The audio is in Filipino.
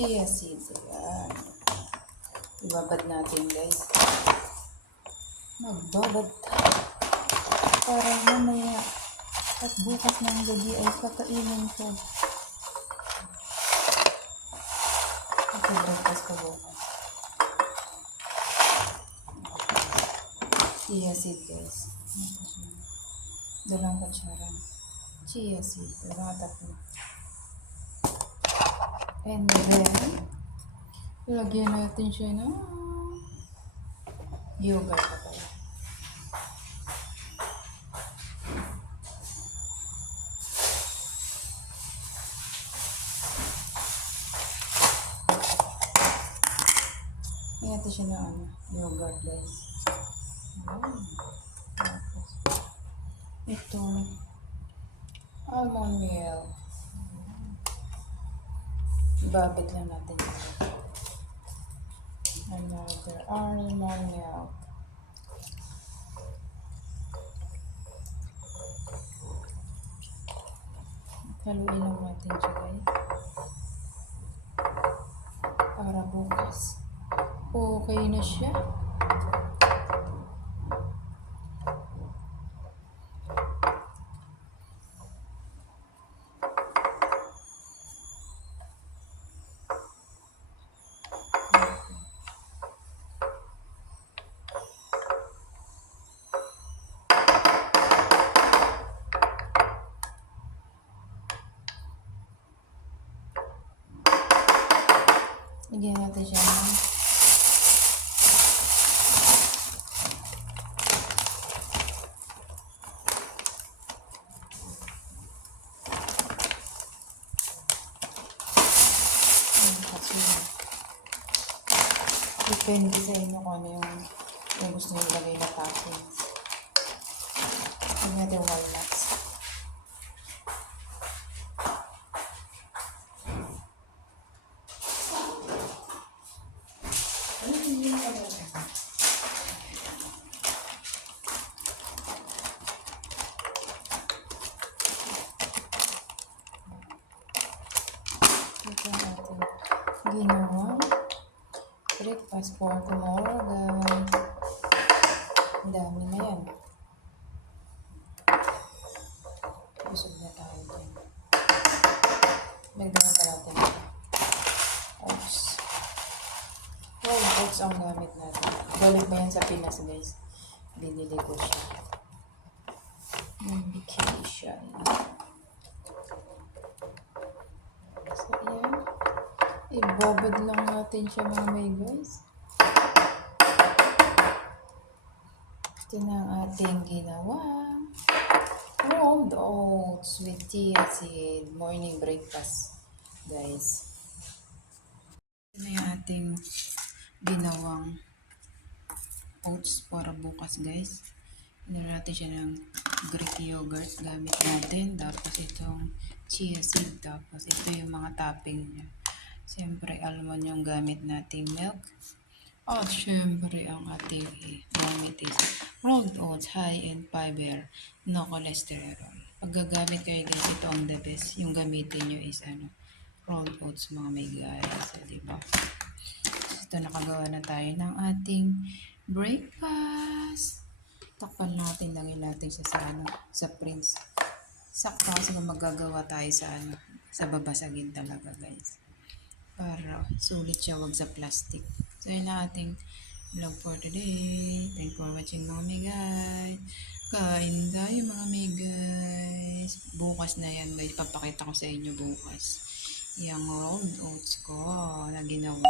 chia seeds. Ayan. Ibabad natin guys. Magbabad tayo. Para mamaya at bukas ng gabi ay kakainin ko. Ito breakfast ko bukas. Chia seed guys. Dalang kutsara. Chia seed. Mga tatlo. And then, lagyan natin siya ng yogurt pa pala. Lagyan natin siya ng yogurt guys. Tapos, ito, almond milk. Ibabad lang natin ito. Another almond milk. Haluin lang natin siya guys. Para bukas. Okay na siya. Lagyan natin siya ng depende sa inyo kung ano yung gusto nyo ilagay na toppings. Lagyan natin walnuts. Ito ang ating ginawang breakfast for tomorrow guys. Ang dami na yan. Busog na tayo dyan. Nagdagan pa natin oats. Oats ang gamit natin. Galing pa yan sa Pinas guys. Binili ko siya. Vacation. So yan. Ibabad lang natin siya mga may guys. Ito na ang ating ginawang rolled oats with chia seed. Morning breakfast guys. Ito na yung ating ginawang oats para bukas guys. Hinalo natin siya ng Greek yogurt gamit natin. Tapos itong chia seed. Tapos ito yung mga topping niya. Siyempre almond yung gamit nating milk. At syempre ang ating gamit is rolled oats, high in fiber, no cholesterol. Pag gagamit kayo guys, ito ang the best. Yung gamitin nyo is rolled oats mga may guys. So, diba? Ito nakagawa na tayo ng ating breakfast. Takpan natin, langin natin siya sa prints. Sakto kasi kung magagawa tayo sa babasagin talaga guys. Para sulit siya, wag sa plastic. So yun na ating vlog for today. Thank you for watching mga may guys. Kain tayo mga may guys. Bukas na yan guys. Papakita ko sa inyo bukas. Yung rolled oats ko na ginawa.